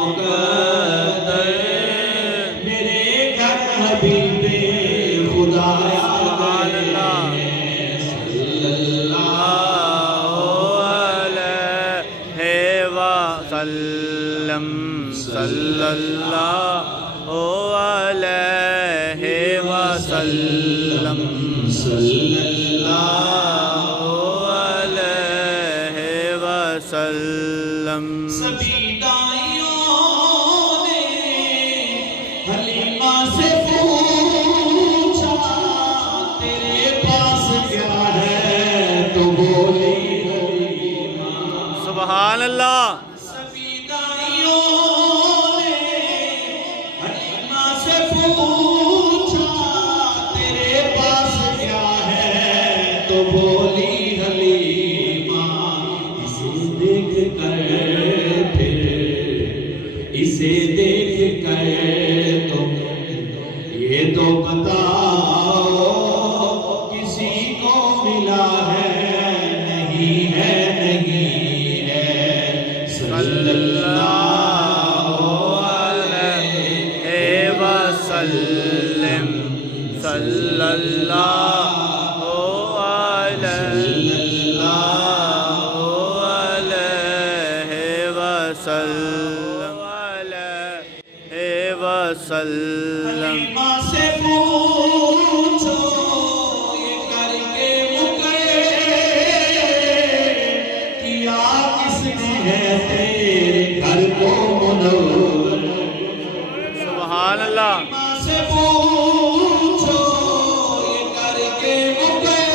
مقدر میرے گھر حبیب خدا سبحان اللہ صلی اللہ علیہ وسلم صلی اللہ علیہ وسلم صلی اللہ علیہ وسلم سبھی دائیوں نے حلیمہ سے پوچھا تیرے پاس کیا ہے تو بولی حلیمہ سبحان اللہ سبھی دائیوں نے حلیمہ سے پوچھا تیرے پاس کیا ہے تو بولی حلیمہ اسے دیکھ کر پھر اسے دیکھ کر تم یہ تو بتاؤ کسی کو ملا ہے نہیں ہے نہیں ہے صلی اللہ علیہ وسلم صلی اللہ علیہ وسلم علیہ وسلم حلیمہ سے پوچھو یہ کر کے مکر کیا کس نے ہے تیرے گھر کو منور سبحان اللہ حلیمہ سے پوچھو یہ کر کے مکر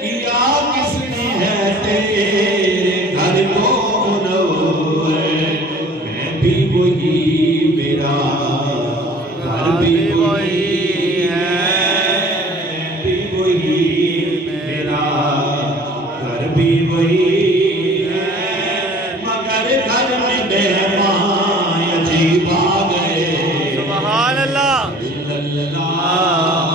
کیا کس نے ہے تیرے گھر کو منور میں بھی وہی میرا گھر بھی وہی ہے میں بھی وہی میرا گھر بھی وہی ہے مگر گھر میں مہمان عجیب آ گئے سبحان اللہ صلی اللہ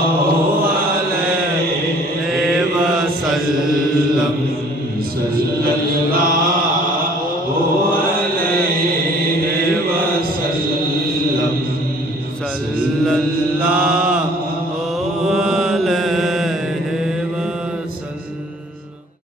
علیہ وسلم صلی اللہ علیہ وسلم صلی اللہ